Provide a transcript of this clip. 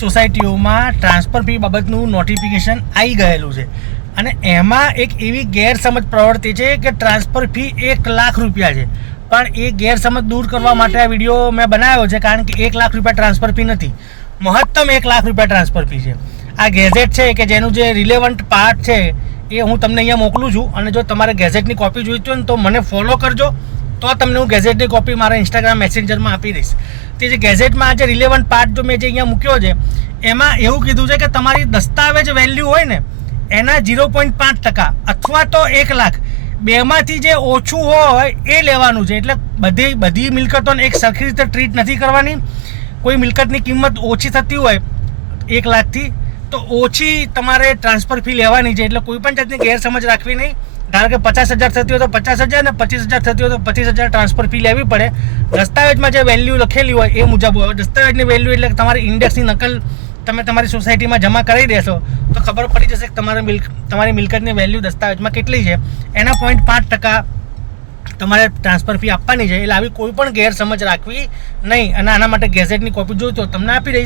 સોસાયટીઓમાં transfer fee બાબતનું notification આવી ગયેલું છે અને એમાં એક એવી ગેરસમજ પ્રવૃત્તિ છે કે ટ્રાન્સફર ફી 1 લાખ રૂપિયા છે. પણ એ ગેરસમજ દૂર કરવા માટે આ વિડીયો મેં બનાવ્યો છે, કારણ કે 1 લાખ રૂપિયા ટ્રાન્સફર ફી નથી, મહત્તમ 1 લાખ રૂપિયા ટ્રાન્સફર ફી છે. આ ગેઝેટ છે કે જેનું જે રિલેવન્ટ પાર્ટ છે એ હું તમને અહીંયા મોકલું છું, અને જો તમારે ગેઝેટની કોપી જોઈતી હોય ને તો મને ફોલો કરજો, તો તમને હું ગેઝેટની કોપી મારા ઇન્સ્ટાગ્રામ મેસેન્જરમાં આપી દઈશ. તે જે ગેઝેટમાં જે રિલેવન્ટ પાર્ટ જો મેં જે અહીંયા મૂક્યો છે એમાં એવું કીધું છે કે તમારી દસ્તાવેજ વેલ્યુ હોય ને એના 0.5% અથવા તો 1 લાખ બેમાંથી જે ઓછું હોય એ લેવાનું છે. એટલે બધી મિલકતોને એક સરખી રીતે ટ્રીટ નથી કરવાની. કોઈ મિલકતની કિંમત ઓછી થતી હોય 1 લાખથી તો ઓછી તમારે ટ્રાન્સફર ફી લેવાની છે. એટલે કોઈ પણ જાતની ગેરસમજ રાખવી નહીં. ધારો કે 50,000 થતી હોય તો 50,000 ને 25,000 થતી હોય તો 25,000 ટ્રાન્સફર ફી લેવી પડે. દસ્તાવેજમાં જે વેલ્યુ લખેલી હોય એ મુજબ હોય. દસ્તાવેજની વેલ્યુ એટલે તમારી ઇન્ડેક્સની નકલ તમે તમારી સોસાયટીમાં જમા કરી દેશો તો ખબર પડી જશે કે તમારી મિલકતની વેલ્યુ દસ્તાવેજમાં કેટલી છે. એના 0.5% તમારે ટ્રાન્સફર ફી આપવાની છે. એટલે આવી કોઈ પણ ગેરસમજ રાખવી નહીં. અને આના માટે ગેઝેટની કોપી જોઈતો તમને આપી દઈશ.